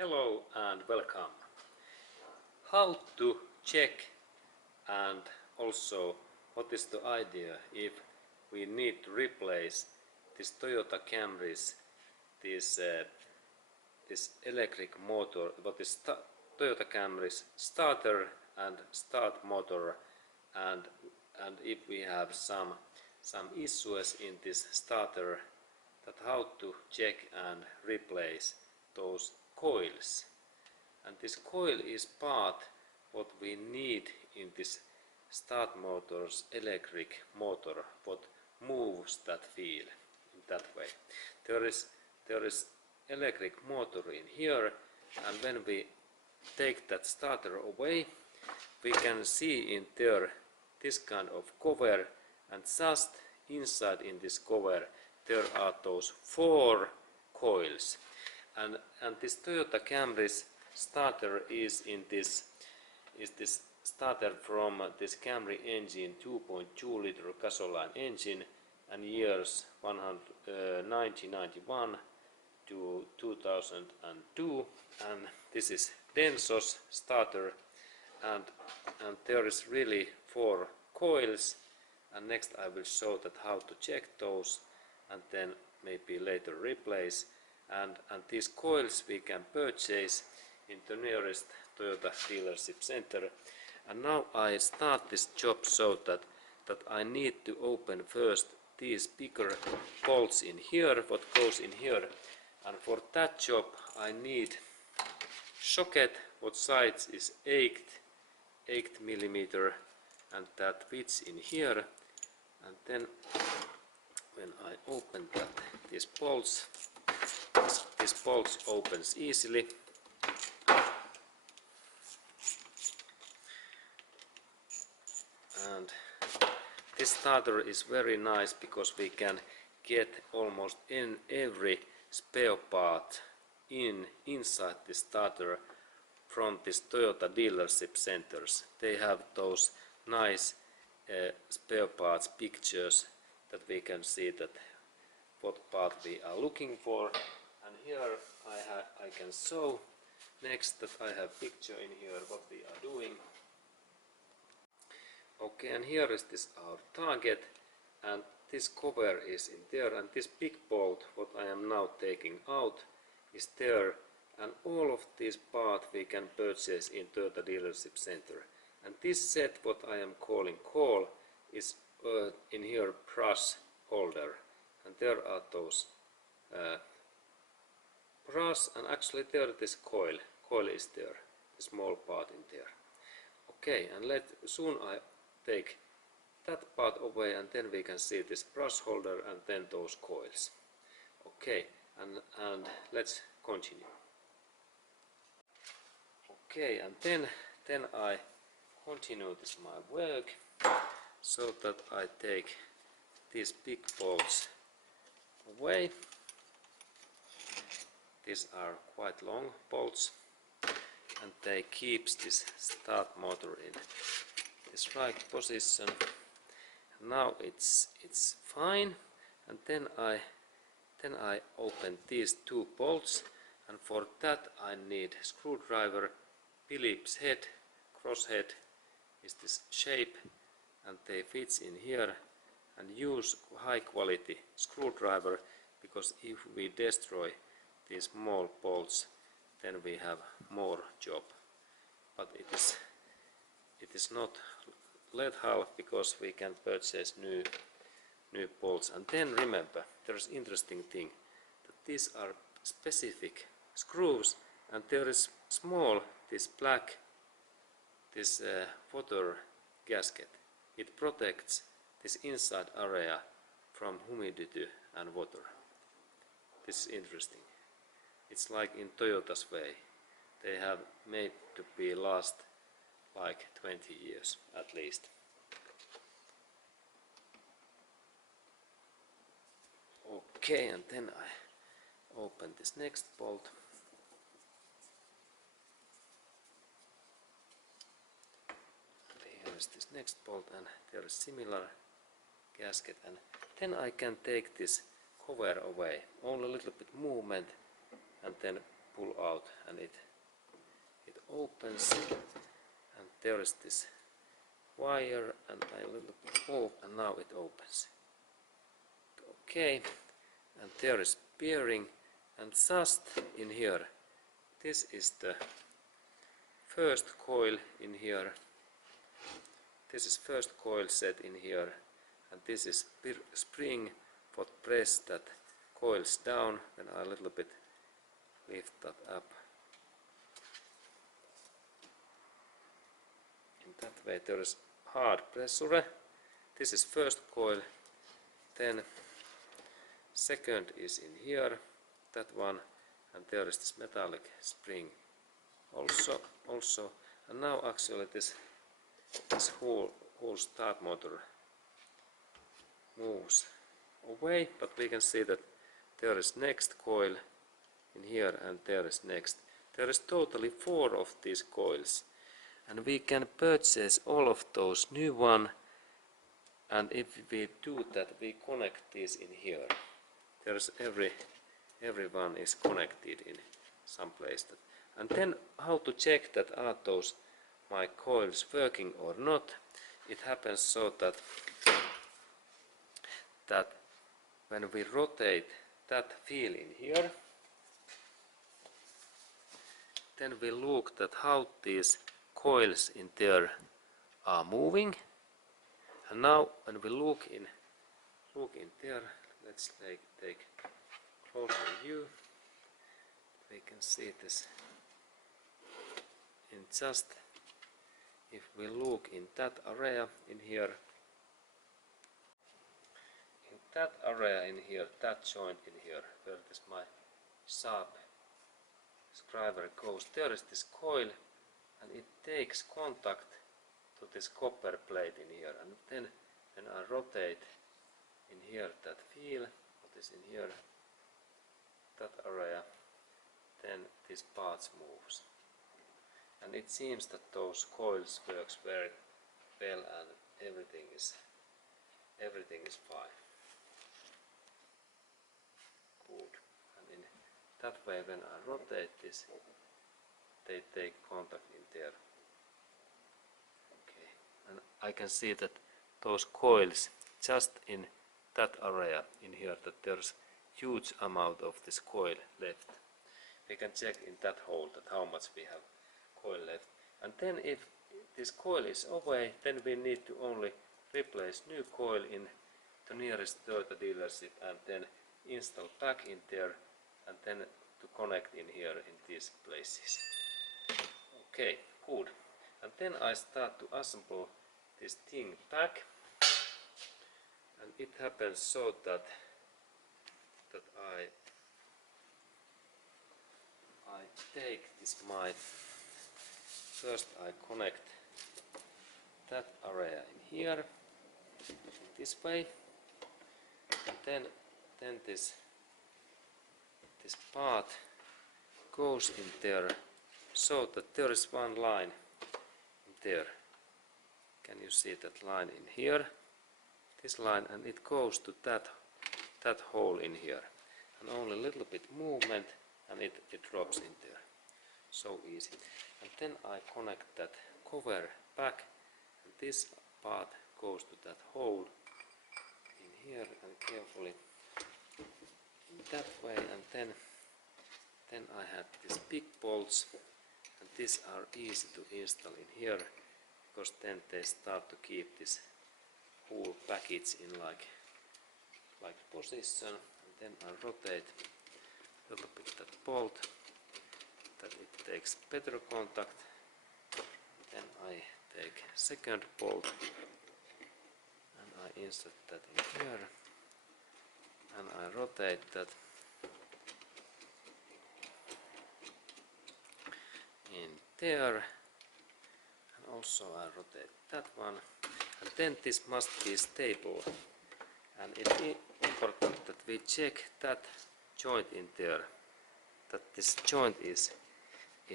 Hello and welcome. How to check and also what is the idea if we need to replace this Toyota Camry's this electric motor, what is Toyota Camry's starter and start motor, and if we have some issues in this starter, that how to check and replace those coils. And this coil is part what we need in this start motor's electric motor, what moves that wheel in that way. There is electric motor in here, and when we take that starter away, we can see in there this kind of cover, and just inside in this cover there are those 4 coils, and this Toyota Camry's starter is this starter from this Camry engine, 2.2 liter gasoline engine, and years 1991 to 2002, and this is Denso's starter, and there is really 4 coils, and next I will show that how to check those and then maybe later replace, and these coils we can purchase in the nearest Toyota dealership center. And now I start this job so that I need to open first these bigger bolts in here, what goes in here, and for that job I need socket what size is 8 millimeter, and that fits in here. And then when I open that, these bolts opens easily. And this starter is very nice because we can get almost in every spare part inside the starter from this Toyota dealership centers. They have those nice spare parts pictures that we can see that what part we are looking for. And here I can show next that I have picture in here what we are doing. Okay, and here is this our target, and this cover is in there, and this big bolt what I am now taking out is there, and all of these parts we can purchase in Toyota dealership center. And this set what I am calling coil is in here brush holder, and there are those brush, and actually there this coil is there, the small part in there. Okay, and soon I take that part away, and then we can see this brush holder and then those coils. Okay, and let's continue. Okay, and then I continue this my work so that I take these big bolts away. These are quite long bolts, and they keeps this start motor in this right position. Now it's fine, and then I open these 2 bolts, and for that I need screwdriver, Phillips head, crosshead is this shape, and they fits in here, and use high quality screwdriver, because if we destroy these small bolts then we have more job. But it is not lethal because we can purchase new bolts. And then remember, there is interesting thing that these are specific screws, and there is small this black water gasket. It protects this inside area from humidity and water. This is interesting. It's like in Toyota's way. They have made to be last like 20 years at least. Okay, and then I open this next bolt. Here is this next bolt, and there is similar gasket, and then I can take this cover away. Only a little bit movement, and then pull out and it opens, and there is this wire, and I little bit move and now it opens. Okay, and there is bearing, and just in here, this is the first coil in here. This is first coil set in here, and this is spring what press that coils down. Then I a little bit lift that up. In that way there is hard pressure. This is first coil, then second is in here, that one, and there is this metallic spring also, and now actually this whole start motor moves away, but we can see that there is next coil in here, and there is next. There is totally 4 of these coils, and we can purchase all of those new one, and if we do that, we connect these in here. There's every one is connected in some place. And then how to check that are those my coils working or not? It happens so that when we rotate that wheel in here, then we look at how these coils in there are moving. And now when we look in there, let's take closer view. We can see this in just, if we look in that area in here, that joint in here, where this my sharp scriber goes, there is this coil, and it takes contact to this copper plate in here, and then when I rotate in here that wheel, what is in here, that area, then this part moves, and it seems that those coils works very well, and everything is fine. Good. And in that way, when I rotate this, they take contact in there. Okay, and I can see that those coils just in that area in here, that there's huge amount of this coil left. We can check in that hole that how much we have coil left, and then if this coil is away, then we need to only replace new coil in the nearest Toyota dealership, and then install back in there, and then to connect in here in these places. Okay, good. And then I start to assemble this thing back, and it happens so that I take this my first I connect that area in here this way, and then this part goes in there, so that there is one line in there. Can you see that line in here? This line, and it goes to that hole in here, and only a little bit movement, and it drops in there. So easy. And then I connect that cover back, and this part goes to that hole in here, and carefully in that way, and then I have these big bolts, and these are easy to install in here, because then they start to keep this whole package in like position, and then I rotate a little bit that bolt, that it takes better contact. Then I take second bolt, and I insert that in here, and I rotate that in there, and also I rotate that one, and then this must be stable, and it's important that we check that joint in there, that this joint is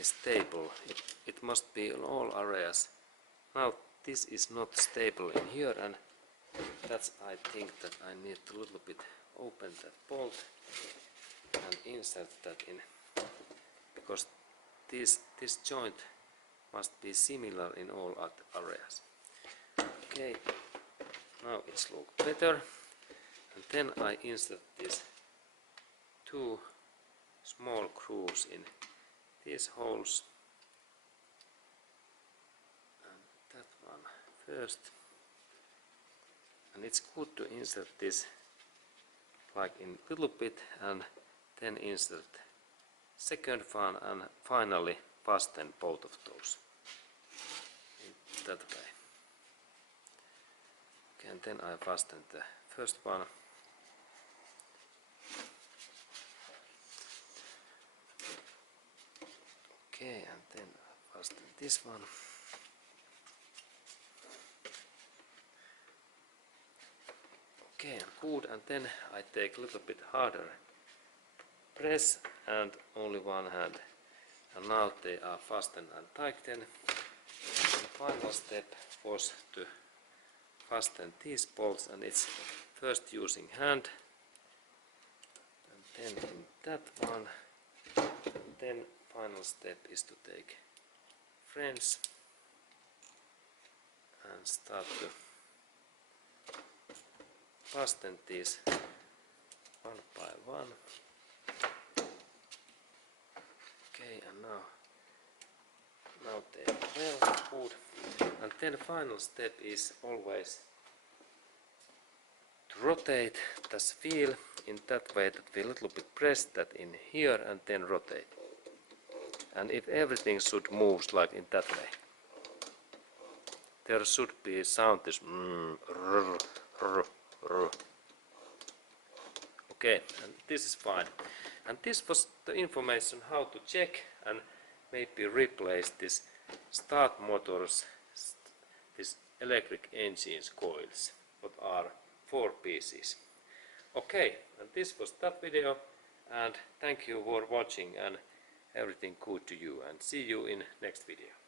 stable. It must be in all areas. Now this is not stable in here, and that's, I think that I need to a little bit open that bolt and insert that in because this joint must be similar in all areas. Okay, now it's look better, and then I insert these two small grooves in these holes, and that one first, and it's good to insert this like in little bit and then insert second one and finally fasten both of those in that way. Okay, and then I fasten the first one. Okay, and then I fasten this one. Okay, good, and then I take a little bit harder press and only one hand, and now they are fastened and tightened. The final step was to fasten these bolts, and it's first using hand and then in that one. Then final step is to take frames and start to fasten these one by one. Okay, and now they are well good. And then final step is always to rotate this wheel in that way that we a little bit press that in here and then rotate. And if everything should move like in that way, there should be sound this okay, and this is fine. And this was the information how to check and maybe replace this start motors, this electric engines coils, what are 4 pieces. Okay, and this was that video, and thank you for watching, and everything good to you, and see you in next video.